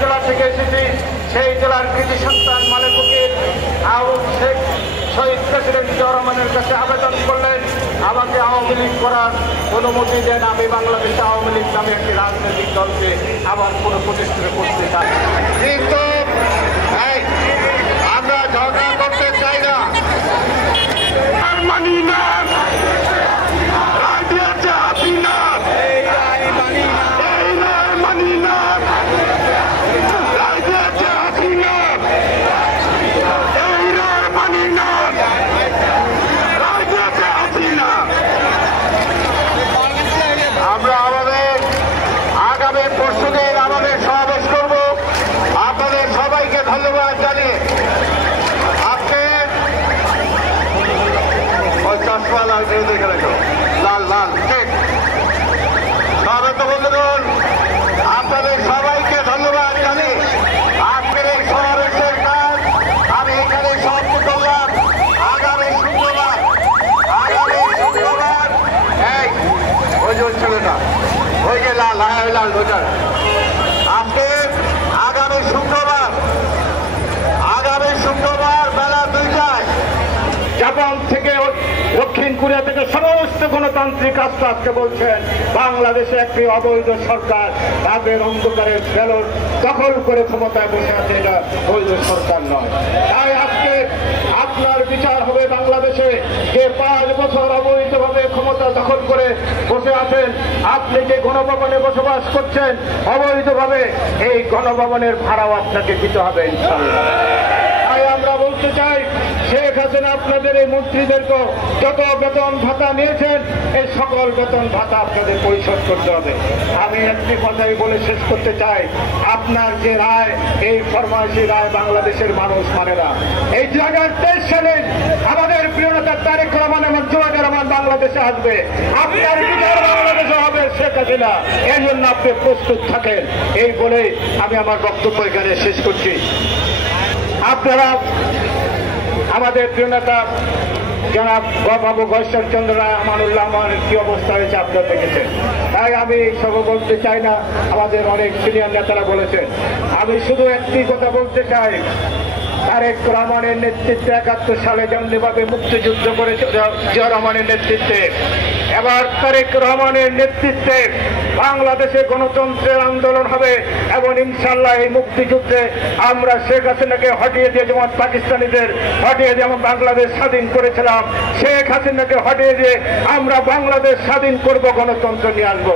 জেলা থেকে এসেছি। সেই জেলার কৃতি সন্তান মালেক উকিল শেখ শহীদ প্রেসিডেন্ট জিয়া রহমানের কাছে আবেদন করলেন আমাকে আওয়ামী লীগ করার অনুমতি দেন, আমি বাংলাদেশে আওয়ামী লীগ নামে একটি রাজনৈতিক দলকে আবার পুনঃপ্রতিষ্ঠিত করতে চাই। কিন্তু আমরা ঝগড়া করতে চাই না, মানি না। আমরা আমাদের আগামী পরশুদিন আমাদের সমাবেশ করব। আপনাদের সবাইকে ধন্যবাদ জানিয়ে আজকে চশমা লাল লাল লাল ঠিক স্বাগত বন্ধুগণ, আপনাদের সবাইকে ধন্যবাদ জানিয়ে আজকের এই সমাবেশের কাজ আমি এখানে সমাপ্ত করলাম। আগামী শুক্রবার এই ওই যে ছেলেটা ওই যে লাল লাল ওইটার আজকে আগামী শুক্রবার বেলা 2টায় জাপান থেকে দক্ষিণ কোরিয়া থেকে সমস্ত গণতান্ত্রিক রাষ্ট্র আজকে বলছেন বাংলাদেশে একটি অবৈধ সরকার তাদের অন্ধকারের ব্যালট দখল করে ক্ষমতায় বসে আছে, এটা বৈধ সরকার নয়। তাই আজকে আপনার বিচার হবে বাংলাদেশে যে 5 বছর অবৈধভাবে ক্ষমতা দখল করে বসে আছেন। আপনি যে গণভবনে বসবাস করছেন অবৈধভাবে, এই গণভবনের ভাড়াও আপনাকে দিতে হবে ইনশাআল্লাহ। তাই আমরা বলতে চাই শেখ হাসিনা আপনাদের এই মন্ত্রীদেরকে যত বেতন ভাতা নিয়েছেন এই সকল বেতন ভাতা আপনাদের পরিশোধ করতে হবে। আমি একটি কথাই বলে শেষ করতে চাই, আপনার যে রায় এই ফরমাইশি রায় বাংলাদেশের মানুষ মানে না। এই 2023 সালে আমাদের প্রিয় নেতা তারেক রহমান এবং জোয়াদের রহমান বাংলাদেশে আসবে, আপনার বিচার বাংলাদেশে হবে শেখ হাসিনা। এই জন্য আপনি প্রস্তুত থাকেন। এই বলে আমি আমার বক্তব্য এখানে শেষ করছি। আপনারা আমাদের প্রিয় নেতা জনাব বাবু ঈশ্বরচন্দ্র রায় আমানুল্লাহ আমানের কি অবস্থা হয়েছে আপনারা দেখেছেন। তাই আমি সব বলতে চাই না, আমাদের অনেক সিনিয়র নেতারা বলেছেন। আমি শুধু একটি কথা বলতে চাই, তারেক রহমানের নেতৃত্বে 71 সালে যেমনিভাবে মুক্তিযুদ্ধ করেছে জিয়া রহমানের নেতৃত্বে, এবার তারেক রহমানের নেতৃত্বে বাংলাদেশে গণতন্ত্রের আন্দোলন হবে এবং ইনশাআল্লাহ এই মুক্তিযুদ্ধে আমরা শেখ হাসিনাকে হটিয়ে দিয়ে যেমন পাকিস্তানিদের হটিয়ে যেমন বাংলাদেশ স্বাধীন করেছিলাম, শেখ হাসিনাকে হটিয়ে দিয়ে আমরা বাংলাদেশ স্বাধীন করব, গণতন্ত্র নিয়ে আসবো।